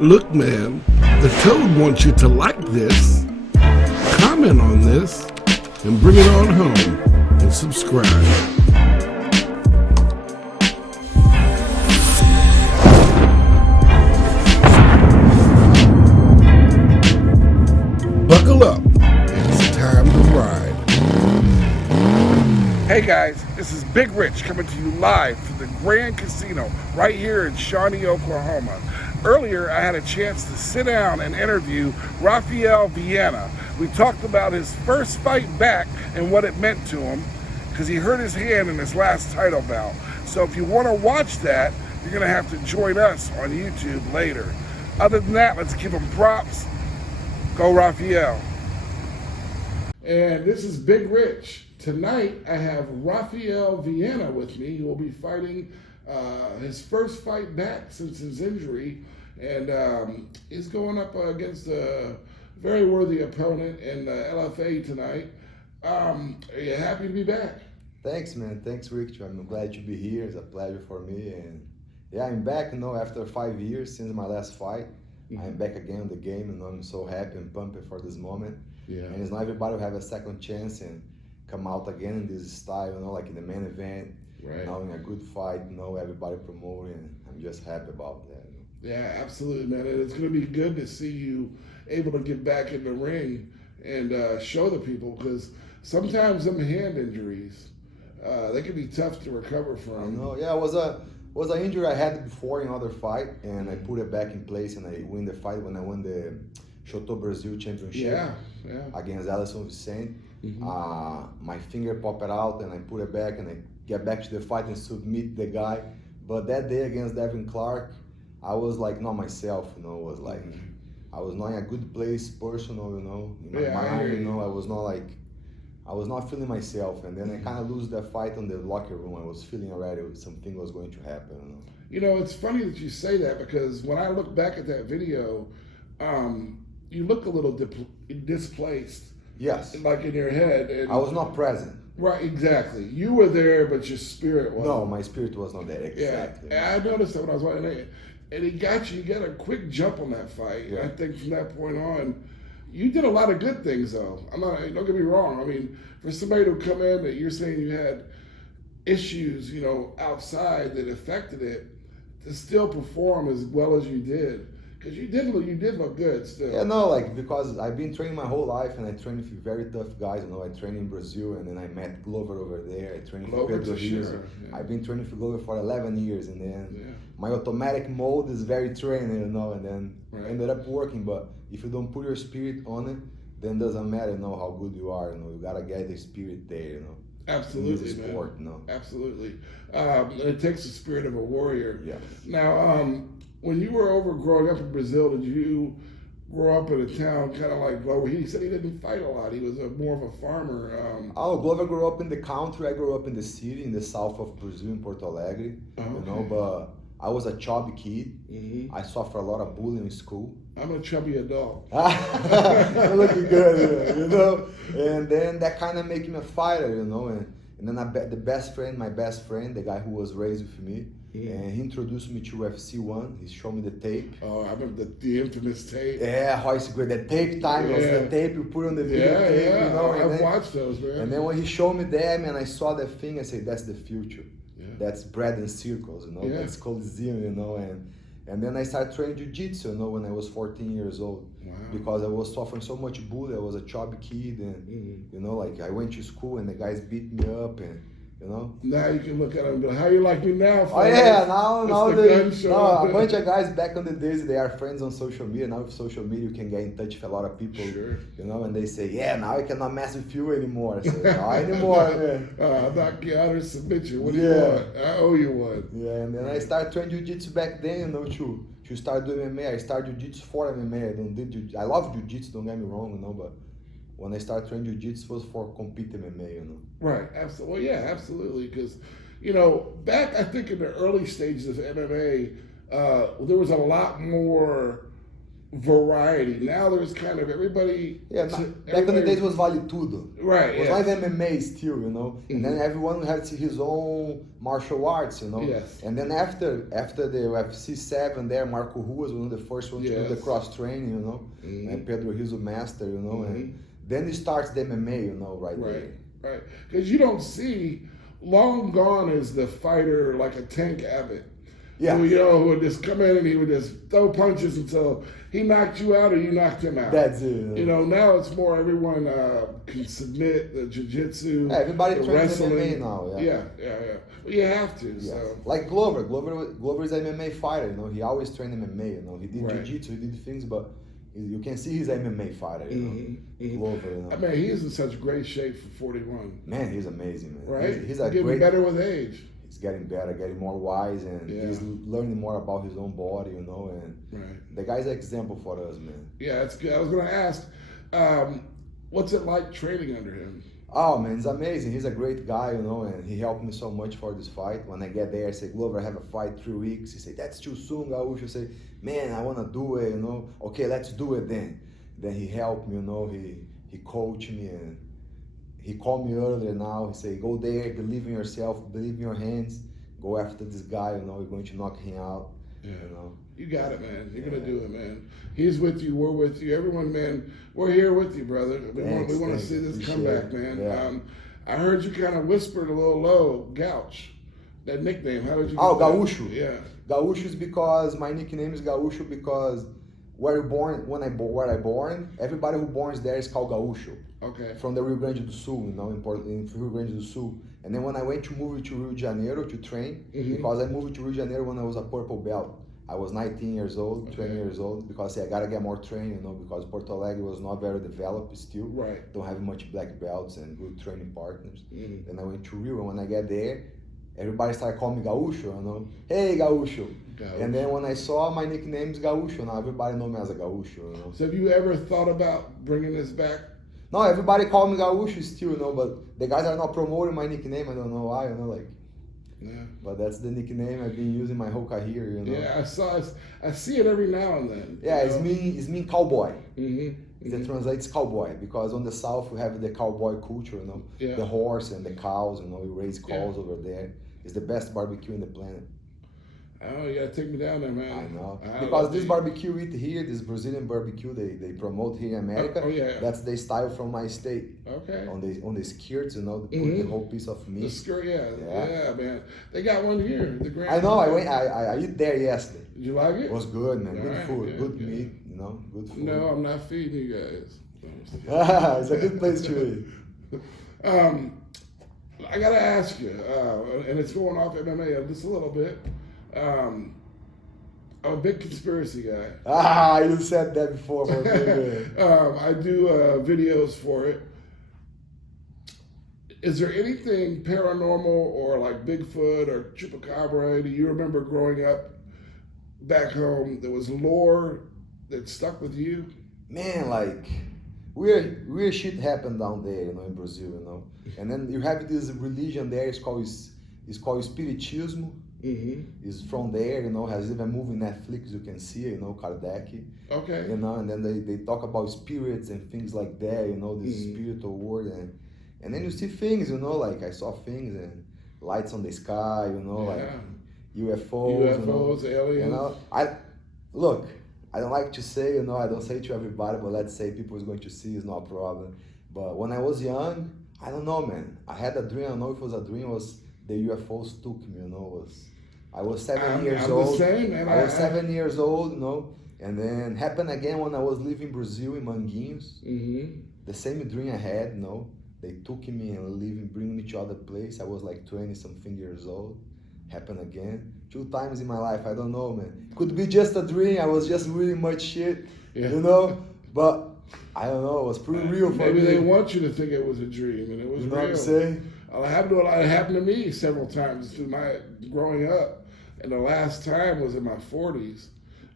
Look, man, the Toad wants you to like this, comment on this, and bring it on home and subscribe. Buckle up, it's time to ride. Hey guys, this is Big Rich coming to you live from the Grand Casino right here in Shawnee, Oklahoma. Earlier, I had a chance to sit down and interview Rafael Viana. We talked about his first fight back and what it meant to him, because he hurt his hand in his last title bout. So if you want to watch that, you're going to have to join us on YouTube later. Other than that, let's give him props. Go Rafael. And this is Big Rich. Tonight, I have Rafael Viana with me. He will be fighting his first fight back since his injury, and he's going up against a very worthy opponent in LFA tonight. Are you happy to be back? Thanks, man. Thanks, Rick. I'm glad to be here. It's a pleasure for me. And yeah, I'm back, after 5 years since my last fight. I'm back again in the game, and I'm so happy and pumped for this moment. Yeah. And it's not everybody will have a second chance and come out again in this style, like in the main event. Right. In a good fight, everybody promoting. I'm just happy about that. Yeah, absolutely, man. And it's going to be good to see you able to get back in the ring and show the people, because sometimes them hand injuries, they can be tough to recover from. I know. Yeah, it was an injury I had before in other fight, and I put it back in place, and I win the fight when I won the Shoto Brazil Championship against Alisson Vicente. My finger popped out, and I put it back, and I get back to the fight and submit the guy. But that day against Devin Clark, I was like not myself, was like I was not in a good place personal, in my mind, I was not feeling myself, and then I kind of lose that fight on the locker room. I was feeling already something was going to happen. It's funny that you say that, because when I look back at that video, you look a little displaced. Yes. Like in your head. And I was not present. Right, exactly. You were there, but your spirit wasn't. No, my spirit was not there, exactly. Yeah, I noticed that when I was watching it. And he got a quick jump on that fight. Yeah. And I think from that point on, you did a lot of good things, though. Don't get me wrong. I mean, for somebody to come in that you're saying you had issues, outside that affected it, to still perform as well as you did. Because you did look good still. Yeah, because I've been training my whole life, and I trained with very tough guys. I trained in Brazil, and then I met Glover over there. I trained for Pedro Rios. Yeah. I've been training for Glover for 11 years, and then my automatic mode is very trained, and then ended up working. But if you don't put your spirit on it, then it doesn't matter, how good you are. You gotta get the spirit there, Absolutely, in the sport, man. Absolutely. It takes the spirit of a warrior. Yes. Now, when you were growing up in Brazil, did you grow up in a town kind of like Glover? He said he didn't fight a lot. He was more of a farmer. Glover grew up in the country. I grew up in the city, in the south of Brazil, in Porto Alegre. But I was a chubby kid. I suffered a lot of bullying in school. I'm a chubby adult. You're looking good, And then that kind of made me a fighter, And then my best friend, the guy who was raised with me, and he introduced me to UFC 1. He showed me the tape. Oh, I remember the infamous tape. Yeah, how it's great. The tape time was the tape you put on the video tape. I've watched those, man. And then when he showed me that, man, I saw that thing. I said, that's the future. Yeah. That's bread and circles, That's Coliseum, And then I started training jiu-jitsu, when I was 14 years old. Wow. Because I was suffering so much bullying. I was a chubby kid, and I went to school and the guys beat me up, and Now you can look at them and go, how you like me now? Oh yeah, now a bunch of guys back on the days, they are friends on social media. Now with social media, you can get in touch with a lot of people. Sure. And they say, yeah, now I cannot mess with you anymore. I say, not anymore, man. I'm not going to submit you. What do you want? I owe you one. Yeah, and then I started training jiu-jitsu back then, to start doing MMA. I started jiu-jitsu for MMA. I love jiu-jitsu, don't get me wrong, but when I started training jiu-jitsu, it was for compete MMA, Right, absolutely. Well, yeah, absolutely. Because, back, I think in the early stages of MMA, there was a lot more variety. Now there's kind of everybody. Yeah, back in the days was Vale Tudo. Right. It was like MMA still, you know. And then everyone had his own martial arts, you know. Yes. And then after the UFC 7 there, Marco Hu was one of the first ones to do the cross training, you know. And Pedro Rizzo master, you know. And then it starts the MMA, you know, right there. Right. Because you don't see, long gone is the fighter like a Tank Abbott. Yeah. Who, you know, who would just come in and he would just throw punches until he knocked you out or you knocked him out. That's it. You know, now it's more everyone can submit, the jiu-jitsu, everybody the trains wrestling. MMA now. Yeah. Well, you have to. Yes. So. Like Glover is an MMA fighter, you know. He always trained MMA, you know. He did jiu-jitsu, he did things, but you can see he's an MMA fighter, you know. Glover, you know. I mean, he is in such great shape for 41. Man, he's amazing, man. Right? He's getting better with age. He's getting better, getting more wise, and he's learning more about his own body, you know. And the guy's an example for us, man. Yeah, that's good. I was going to ask, what's it like training under him? Oh man, it's amazing. He's a great guy, you know, and he helped me so much for this fight. When I get there, I say, Glover, I have a fight 3 weeks. He said, that's too soon, Gaúcho. I say, man, I want to do it, you know. Okay, let's do it then. Then he helped me, you know. He coached me, and he called me earlier now. He said, go there, believe in yourself, believe in your hands. Go after this guy, you know. You're going to knock him out. Yeah. You know. You got it, man. You're going to do it, man. He's with you. We're with you. Everyone, man, we're here with you, brother. We want to see this comeback, man. Yeah. I heard you kind of whispered a little low, Gouch. That nickname, how did you Oh, get that? Gaúcho. Yeah. Gaúcho is because, my nickname is Gaúcho because where I born, everybody who born there is called Gaúcho. Okay. From the Rio Grande do Sul, you know, in Rio Grande do Sul. And then when I went to move to Rio de Janeiro to train, because I moved to Rio de Janeiro when I was a purple belt. I was 19 years old, 20 years old, because I gotta get more training, you know, because Porto Alegre was not very developed still. Right. Don't have much black belts and good training partners. Then I went to Rio, and when I get there, everybody started calling me Gaúcho, you know. Hey, Gaúcho. And then when I saw my nickname is Gaúcho, now everybody know me as a Gaúcho, you know. So have you ever thought about bringing this back? No, everybody call me Gaúcho still, you know, but the guys are not promoting my nickname. I don't know why, you know, like. Yeah. But that's the nickname I've been using my whole career, you know. Yeah, I see it every now and then. Yeah, it's mean cowboy. It translates cowboy, because on the south we have the cowboy culture, you know. Yeah. The horse and the cows, you know, we raise cows over there. It's the best barbecue in the planet. Oh, you gotta take me down there, man. I know. Because this barbecue we eat here, this Brazilian barbecue they promote here in America. Oh, yeah. That's the style from my state. Okay. On the skirts, you know, they put the whole piece of meat. The skirt, yeah, man. They got one here. The Grand. I know. I eat there yesterday. Did you like it? It was good, man. Good right, food, good meat. You know, good food. No, I'm not feeding you guys. It's a good place to eat. I gotta ask you, and it's going off MMA just a little bit. I'm a big conspiracy guy. You said that before. I do videos for it. Is there anything paranormal or like Bigfoot or Chupacabra do you remember growing up back home that was lore that stuck with you? Man, like weird shit happened down there, you know, in Brazil, you know. And then you have this religion there. It's called Spiritismo. Is from there, you know, has even movie Netflix, you can see, you know, Kardec. Okay. You know, and then they talk about spirits and things like that, you know, this spiritual world, and then you see things, you know, like I saw things and lights on the sky, you know, like UFOs, you know, aliens. You know, I don't like to say, you know, I don't say to everybody, but let's say people is going to see, is not a problem. But when I was young, I don't know, man. I had a dream. I don't know if it was a dream, was the UFOs took me, you know, I was 7 years old. The same, man. I was 7 years old, you know, and then happened again when I was living in Brazil in Manguinhos. The same dream I had, you know. They took me and bring me to other place. I was like 20-something years old. Happened again 2 times in my life. I don't know, man. Could be just a dream. I was just really much shit, you know. But I don't know. It was pretty real for me. Maybe they want you to think it was a dream, and it was real. You know what I'm saying? It happened to me several times through my growing up. And the last time was in my 40s.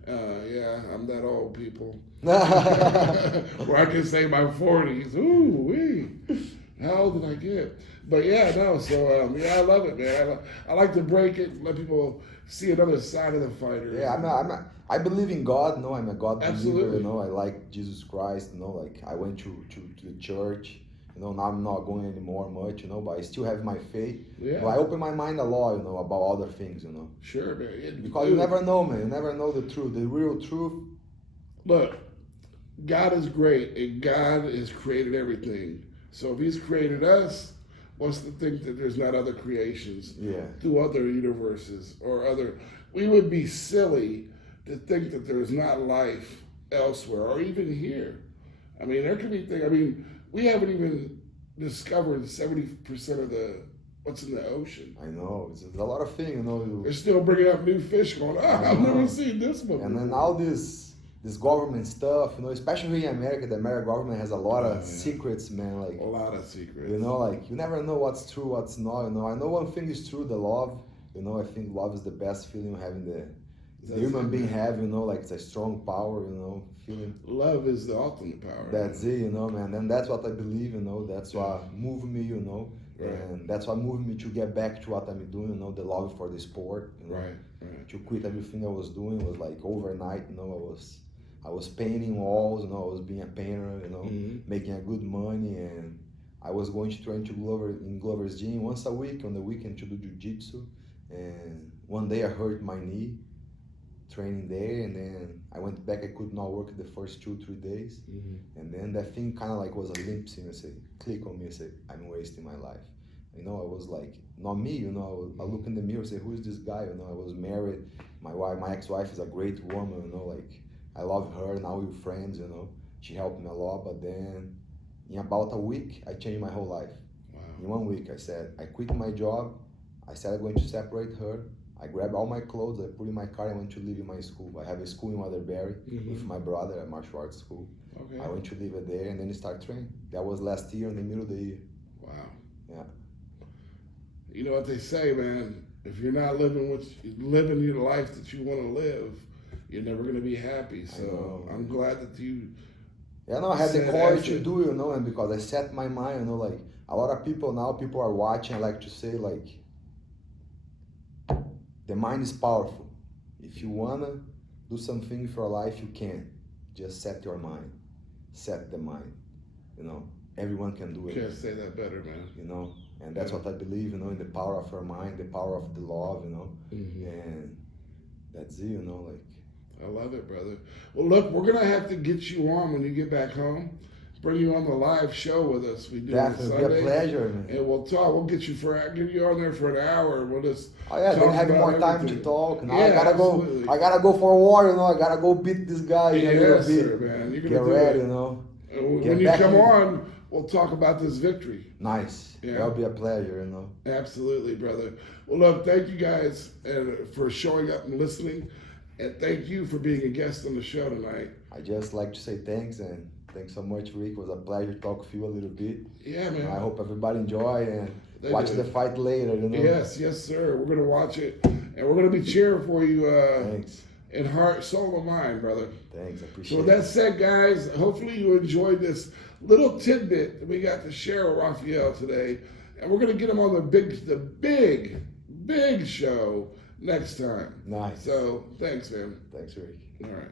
Yeah, I'm that old, people. Where I can say my 40s. Ooh, wee. How old did I get? But yeah, no, so yeah, I love it, man. I like to break it, let people see another side of the fighter. Yeah, I believe in God, no, I'm a God Absolutely. believer, you know, I like Jesus Christ, you know, like I went to the church, you know, now I'm not going anymore much, you know, but I still have my faith. Yeah. But I open my mind a lot, you know, about other things, you know. Sure, man. Because you never know, man, you never know the truth, the real truth. Look, God is great, and God has created everything. So if he's created us, what's to think that there's not other creations through other universes or other... We would be silly to think that there's not life elsewhere or even here. I mean, there could be things... I mean, we haven't even discovered 70% of what's in the ocean. I know, it's a lot of things, you know. They're still bringing up new fish going, I've never seen this one. And then all this government stuff, you know, especially in America, the American government has a lot of secrets, man. Like a lot of secrets. You know, like you never know what's true, what's not. You know, I know one thing is true: the love. You know, I think love is the best feeling having the human being have. You know, like it's a strong power. You know, feeling. Love is the ultimate power. That's it, you know, man. And that's what I believe. You know, that's what moved me. You know, and that's what moved me to get back to what I'm doing. You know, the love for the sport. You know, to quit everything I was doing was like overnight. You know, I was painting walls, you know, I was being a painter, you know, making a good money, and I was going to train in Glover's gym once a week on the weekend to do jiu-jitsu, and one day I hurt my knee training there, and then I went back, I could not work the first 2-3 days, and then that thing kind of like was a glimpse in me, I said, click on me, I said, I'm wasting my life. You know, I was like, not me, you know, I look in the mirror and say, who is this guy, you know, I was married, my ex-wife is a great woman, you know, like, I love her, now we're friends, you know. She helped me a lot, but then in about a week, I changed my whole life. Wow. In 1 week, I said, I quit my job. I said I'm going to separate her. I grabbed all my clothes, I put in my car, I went to live in my school. I have a school in Waterbury with my brother at martial arts school. Okay. I went to live there and then start training. That was last year in the middle of the year. Wow. Yeah. You know what they say, man, if you're not living your life that you want to live, you're never going to be happy. So I'm glad that you... Yeah, no, I had the courage to do it, you know, and because I set my mind, you know, like a lot of people now, people are watching, I like to say, like, the mind is powerful. If you want to do something for your life, you can. Just set your mind. Set the mind. You know, everyone can do it. Can't say that better, man. You know, and that's what I believe, you know, in the power of our mind, the power of the love, you know, and that's it, you know, like. I love it, brother. Well, look, we're going to have to get you on when you get back home. Bring you on the live show with us. We do it Sunday. That'd be a pleasure, man. And we'll talk. We'll get you on there for an hour. We'll just then have more time to talk. Now I gotta go. I gotta go for a war. You know, I gotta go beat this guy. Yes, sir, man. You're gonna get ready, you know. And when you come on, we'll talk about this victory. Nice. Yeah. That'll be a pleasure, you know. Absolutely, brother. Well, look, thank you guys for showing up and listening. And thank you for being a guest on the show tonight. I just like to say thanks, and thanks so much, Rick. It was a pleasure to talk with you a little bit. Yeah, man. And I hope everybody enjoy and watch the fight later, you know. Yes, sir. We're going to watch it, and we're going to be cheering for you. Thanks. In heart, soul, and mind, brother. Thanks, I appreciate it. So with that said, guys, hopefully you enjoyed this little tidbit that we got to share with Rafael today. And we're going to get him on the big show next time. Nice. So, thanks, man. Thanks, Rick. All right.